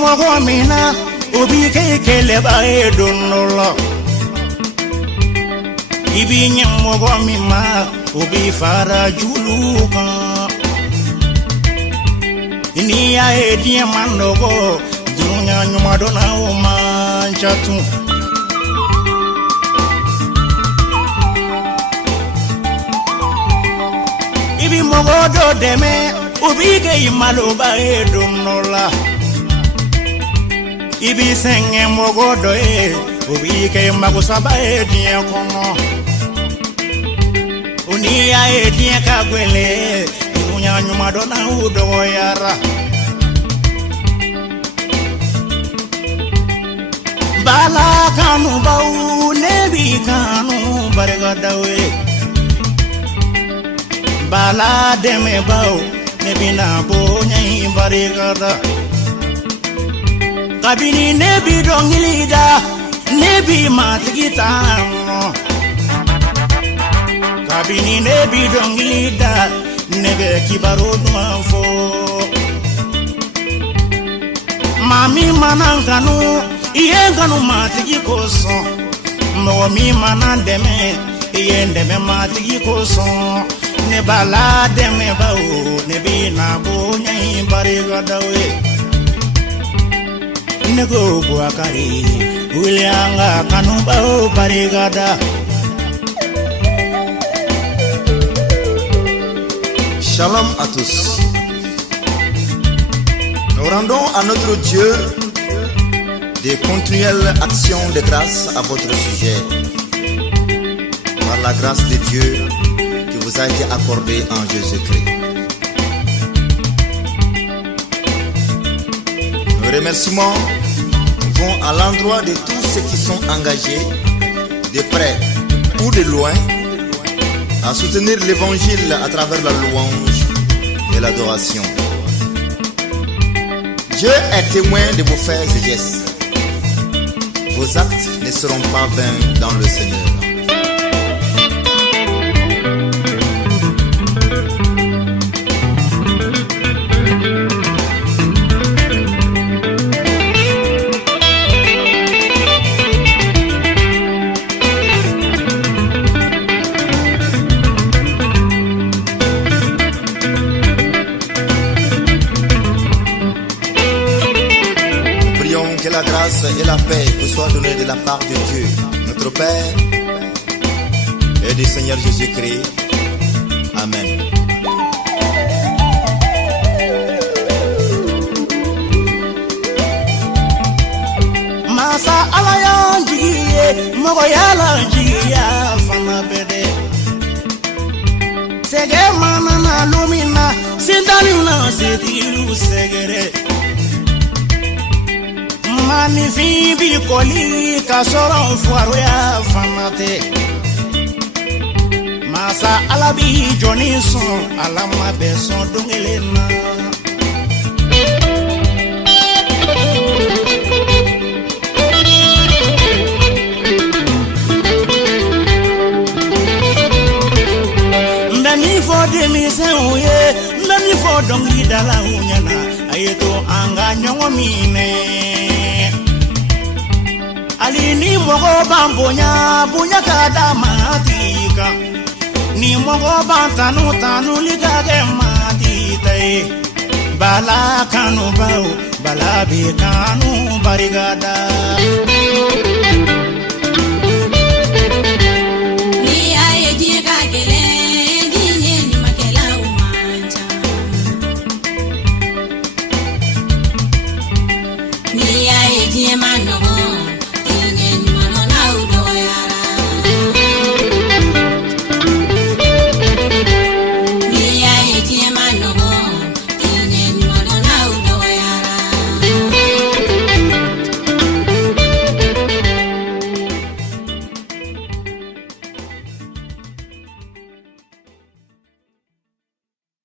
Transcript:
mogo mina obi kele ba edonola ibi mogo mima obi fara juluka ini ya edi mandogo dunya nyuma dona o manchatu ibi mogo do deme obi ke malo ba edonola ibi senge mogo do obi ke magusaba edi kono uni ya edi kagwele dunya nyuma dona udo yara Balla Kanubaw nebi kanu bargadawe Balla Dembele nebi na bonya bargada kabini nebi dongilida nebi matigita kabini nebi dongilida nebe kibaro dumafo mami manankanu Yenganu matigi koso Mo mi manandeme Yendeme matigi koso Ne Balla Dembele bao Ne bina bo nyai barigadawe Ne go buakari Ulianga Kanubaw barigada Shalom à tous. Nous rendons à notre Dieu des continuelles actions de grâce à votre sujet, par la grâce de Dieu qui vous a été accordée en Jésus-Christ. Nos remerciements vont à l'endroit de tous ceux qui sont engagés, de près ou de loin, à soutenir l'évangile à travers la louange et l'adoration. Dieu est témoin de vos faits et gestes. Vos actes ne seront pas vains dans le Seigneur. Que la grâce et la paix vous soient données de la part de Dieu, notre Père, et du Seigneur Jésus-Christ. Amen. Masa alayanjiye mogoyalanjiya fana bede Sege manana lumina sindaluna setilu segere Manifi bi koli kasoro fuaro ya fanate Masa alabi joni son alama beson dungelena Ndani fo demise uye ndani fo dongi dala unyana ayeto anga nyongo mine Ali ni mogo bambonya bunya kada matika Ni mogo bantanu tanu ligage matite Balla Kanubaw Balla bi kanu barigada Ni aye diga gele dinye ni makela umanja Ni aye diye